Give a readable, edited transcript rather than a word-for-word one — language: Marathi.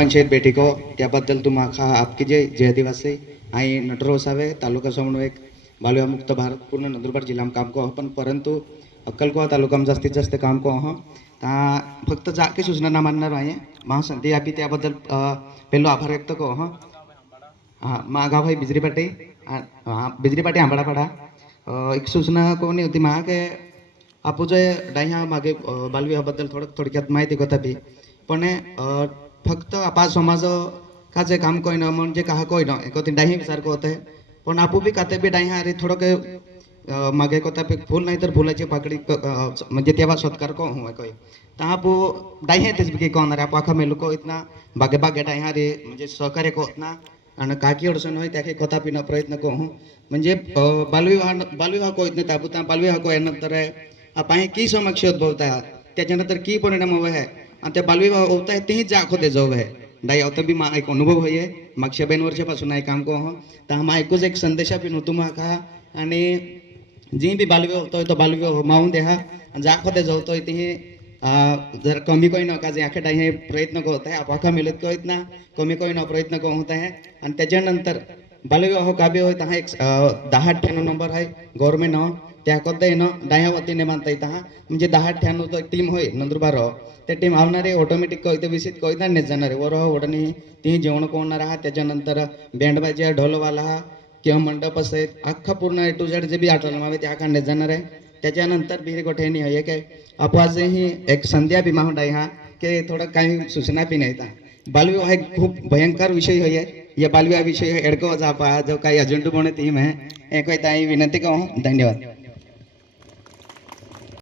पंचायत बैठक हो त्याबद्दल तुम्हाला आपकी जय आदिवासी आई नटरो सावे तालुका समूह एक बालविवाह मुक्त भारत पूर्ण नंदुरबार जिल्हा काम को पण परंतु अक्कलकोवा तालुका जास्तीत जास्त काम को ता फक्त जाके सूचना ना मानणार आहे महासंधी आपी त्याबद्दल पहिलो आभार व्यक्त को मा गाव है बिजरीपाटी बिजरीपाटी आंबाडापाडा एक सूचना कोणी होती मा के आपू जे डायहा मागे बालविवाहाबद्दल थोडक्यात माहिती होता बी पण फक्त आपा समाज काचे काम कोई ना म्हणजे कहा कोई ना एक डाही विचार को होता है पण आपू भी काते बी डाही अरे थोडं के मागे कोता पे फूल नाही तर फुलाची पाकडी म्हणजे तेव्हा सत्कार को हुआ कोई ता आपू डाही तेच बी कोण रे आपा मेलू को इतना बागे बागे डाही अरे म्हणजे सहकार्य को ना आणि काकी अडचण होय त्याके कोता पिना प्रयत्न को म्हणजे बालविवाह को इतने ताबूता बालविवाह को नंतर आपण की समक्ष उद्भवता त्याच्यानंतर की परिणाम हवा आहे आणि त्या बालविवाह होता है तेही जा खोदे जाऊ है दाई आता बी मा एक अनुभव होय मागच्या 2 वर्षापासून आहे काम को तर हा एकूच एक संदेशा बी नव्हतो मा का आणि जी बी बालविवाह होतोय तो बालविवाह मावून द्या जा खोदे जाऊतोय ते जर कमी कोई न का जे आखे हे प्रयत्न को होता है आपाखा मिळत को इतना कमी कोई न प्रयत्न को होता है आणि त्याच्यानंतर बालविवाह काव्य होता हा एक 1098 नंबर आहे गव्हर्नमेंट त्या कोद्दा डाह्या वतीने मानता येता म्हणजे 1098 तो टीम होय नंदुरबार त्या टीम आवणारे ऑटोमॅटिक कविता विसित कविता नेत जाणार वर ओढणी ती जेवण कोणणार आहात त्याच्यानंतर बँडबाजी ढोलवाला हा किंवा मंडप असेल अख्खा पूर्ण ए टू झेड जे बी आठवलं मावे त्या काढण्यात जाणार आहे त्याच्यानंतर बिरी गोठ्यानी हे काय अपवाजही एक संध्या बी माहुंड आहे हा की थोडं काही सूचना बी नाही बालविवाह एक खूप भयंकर विषय है ये बालविवाह विषय एडको जा जो काही एजेंट बने टीम है एक विनंती कहूँ धन्यवाद।